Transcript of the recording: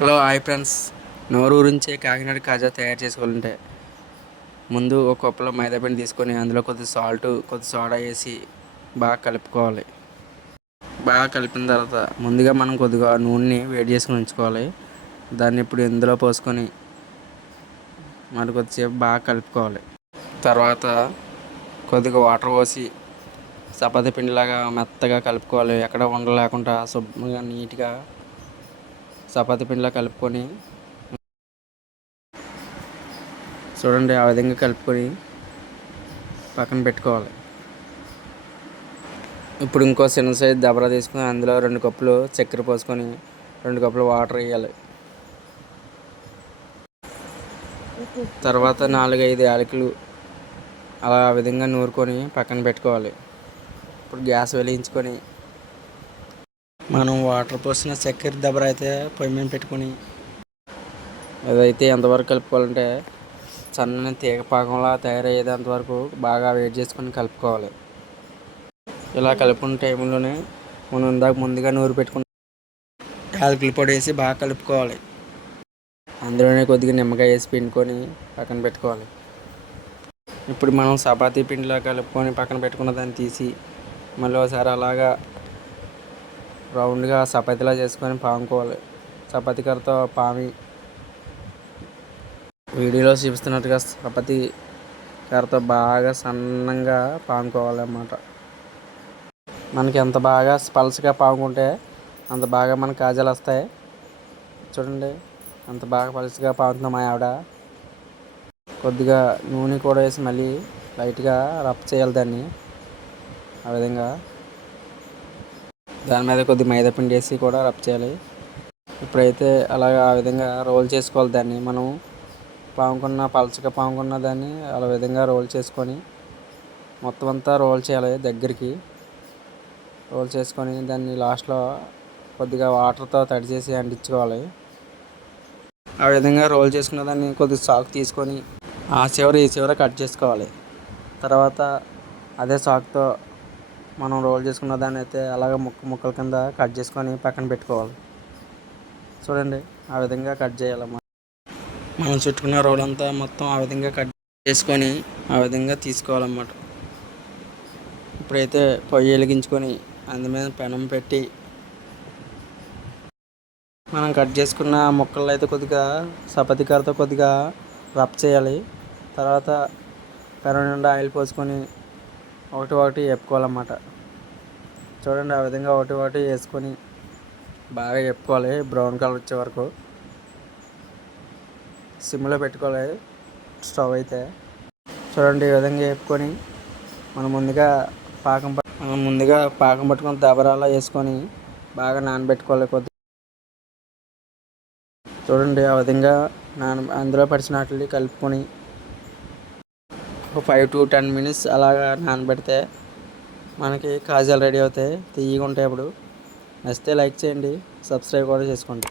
Hello hi friends. నోరు గురించి కాకినాడ కాజా తయారు చేసుకోవాలంటే ముందు ఒక కప్పులో మైదాపిండి తీసుకొని అందులో కొద్ది సాల్ట్ కొద్ది సోడా వేసి బాగా కలుపుకోవాలి. బాగా కలిపిన తర్వాత ముందుగా మనం కొద్దిగా నూనెని వేడి చేసుకుని ఉంచుకోవాలి. దాన్ని ఇప్పుడు ఇందులో పోసుకొని మరి కొద్దిసేపు బాగా కలుపుకోవాలి. తర్వాత కొద్దిగా వాటర్ పోసి చపాతీ పిండిలాగా మెత్తగా కలుపుకోవాలి. ఎక్కడ ఉండలేకుండా శుభ్రంగా నీట్గా చపాతి పిండిలా కలుపుకొని చూడండి ఆ విధంగా కలుపుకొని పక్కన పెట్టుకోవాలి. ఇప్పుడు ఇంకో చిన్న సైజ్ దబరా తీసుకొని అందులో రెండు కప్పులు చక్కెర పోసుకొని రెండు కప్పులు వాటర్ వేయాలి. తర్వాత నాలుగైదు యాలకులు అలా ఆ విధంగా నూరుకొని పక్కన పెట్టుకోవాలి. ఇప్పుడు గ్యాస్ వెలిగించుకొని మనం వాటర్ పోసిన చక్కెర దెబ్బర అయితే పొయ్యి మీద పెట్టుకొని అదైతే ఎంతవరకు కలుపుకోవాలంటే సన్నని తీగ పాకంలా తయారయ్యేంత వరకు బాగా వేడి చేసుకొని కలుపుకోవాలి. ఇలా కలుపుకున్న టైంలోనే మనం ఇందాక ముందుగా నూరు పెట్టుకున్న యాలకుల పొడి వేసి బాగా కలుపుకోవాలి. అందులోనే కొద్దిగా నిమ్మకాయ వేసి పిండుకొని పక్కన పెట్టుకోవాలి. ఇప్పుడు మనం చపాతీ పిండిలా కలుపుకొని పక్కన పెట్టుకున్న దాన్ని తీసి మళ్ళీ ఒకసారి అలాగా రౌండ్గా చపాతీలా చేసుకొని పాముకోవాలి. చపాతీ కర్రతో పామి. వీడియోలో చూపిస్తున్నట్టుగా చపాతీ కర్రతో బాగా సన్నంగా పాముకోవాలి అన్నమాట మనకి ఎంత బాగా పలసగా పాముకుంటే అంత బాగా మన కాజాలు వస్తాయి. చూడండి అంత బాగా పలుసుగా పాముతుంది మా ఆవిడ. కొద్దిగా నూనె కూడా వేసి మళ్ళీ లైట్గా రఫ్ చేయాలి దాన్ని. ఆ విధంగా దాని మీద కొద్ది మైదా పిండి వేసి కూడా రబ్ చేయాలి. ఇప్పుడైతే అలాగ ఆ విధంగా రోల్ చేసుకోవాలి దాన్ని. మనం పాముకున్న పలచగా పాముకున్న దాన్ని అలా విధంగా రోల్ చేసుకొని మొత్తం అంతా రోల్ చేయాలి దగ్గరికి. రోల్ చేసుకొని దాన్ని లాస్ట్లో కొద్దిగా వాటర్తో తడి చేసి అంటించుకోవాలి. ఆ విధంగా రోల్ చేసుకున్న దాన్ని కొద్దిగా సాక్ తీసుకొని ఆ చివర ఈ చివర కట్ చేసుకోవాలి. తర్వాత అదే సాక్తో మనం రోల్ చేసుకున్న దాన్ని అయితే అలాగ ముక్క ముక్కల కింద కట్ చేసుకొని పక్కన పెట్టుకోవాలి. చూడండి ఆ విధంగా కట్ చేయాలన్నమాట మనం చుట్టుకున్న రోల్ అంతా మొత్తం ఆ విధంగా కట్ చేసుకొని ఆ విధంగా తీసుకోవాలన్నమాట. ఇప్పుడైతే పొయ్యి వెలిగించుకొని అందు మీద పెనం పెట్టి మనం కట్ చేసుకున్న ముక్కలు అయితే కొద్దిగా సపతికారతో కొద్దిగా రబ్ చేయాలి. తర్వాత పెనం నిండా ఆయిల్ పోసుకొని ఒకటి ఒకటి చెప్పుకోవాలన్నమాట. చూడండి ఆ విధంగా ఒకటి ఒకటి వేసుకొని బాగా చెప్పుకోవాలి. బ్రౌన్ కలర్ వచ్చే వరకు. సిమ్లో పెట్టుకోవాలి. స్టవ్ అయితే. చూడండి ఈ విధంగా వేపుకొని మనం ముందుగా పాకం మనం ముందుగా పాకం పట్టుకొని దబరాలో వేసుకొని బాగా నానబెట్టుకోవాలి కొద్ది. చూడండి ఆ విధంగా నాన అందులో పడిచినట్లు కలుపుకొని ఫైవ్ టు టెన్ మినిట్స్ అలాగా నానబెడితే మనకి కాజాలు రెడీ అవుతాయి. తీయగా ఉంటాయి అప్పుడు నచ్చితే లైక్ చేయండి సబ్స్క్రైబ్ కూడా చేసుకోండి.